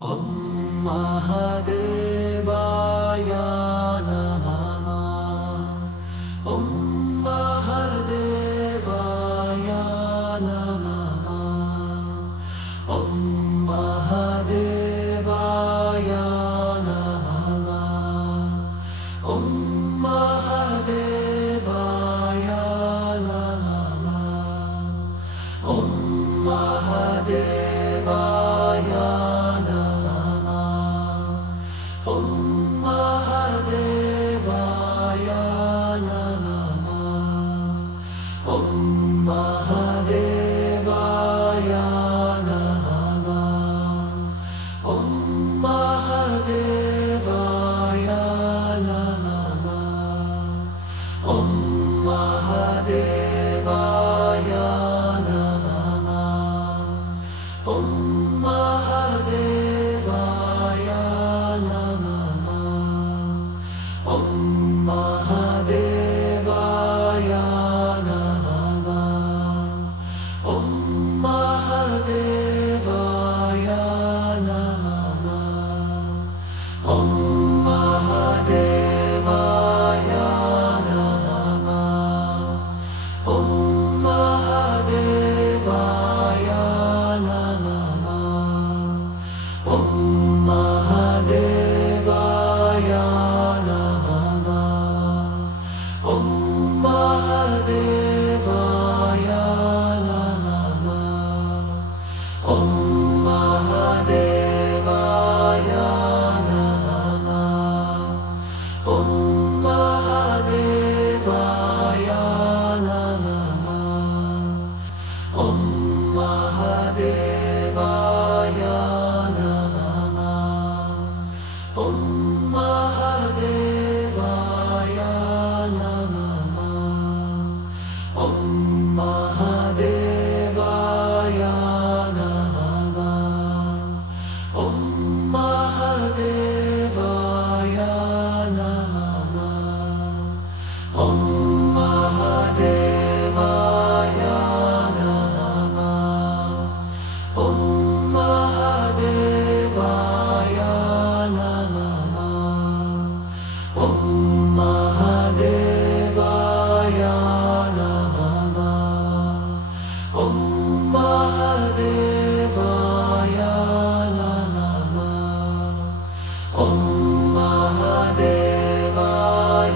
ॐ महादेवाय नमः। ॐ महादेवाय नमः। ॐ महादेवाय नमः। ॐ महादेवाय नमः। ॐ महादेवाय ॐ महादेवाय नमः। ॐ महादेवाय नमः। ॐ महादेवाय नमः। ॐ महादेवाय नमः। ॐ महादेवाय ॐ महादेवाय नमः। ॐ महादेवाय नमः। ॐ महादेवाय नमः। ॐ महादेवाय नमः। ॐ महादेवाय ॐ महादेवाय नमः। ॐ महादेवाय नमः। ॐ महादेवाय नमः। ॐ महादेवाय नमः। ॐ महादेवाय ॐ महादेवाय नमः। ॐ महादेवाय नमः। ॐ महादेवाय नमः। ॐ महादेवाय नमः। ॐ महादेवाय ॐ महादेवाय नमः। ॐ महादेवाय नमः। ॐ महादेवाय नमः। ॐ महादेवाय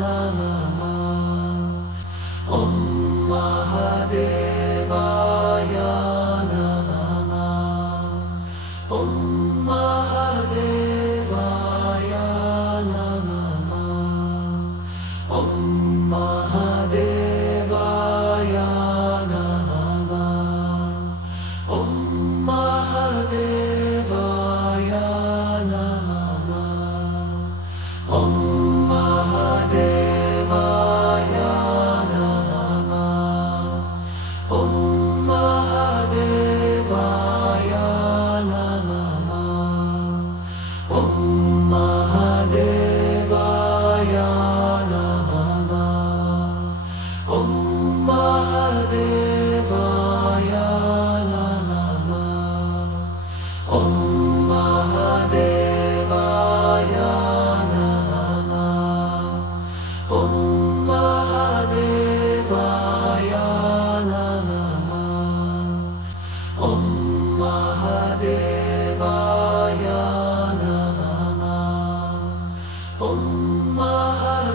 नमः। ॐ महादेवाय ॐ महादेवाय नमः। ॐ महादेवाय नमः। ॐ महादेवाय नमः। ॐ महादेवाय नमः। ॐ महादेवाय ॐ महादेवाय नमः। ॐ महादेवाय नमः। ॐ महादेवाय नमः। ॐ महादेवाय नमः। ॐ महादेवाय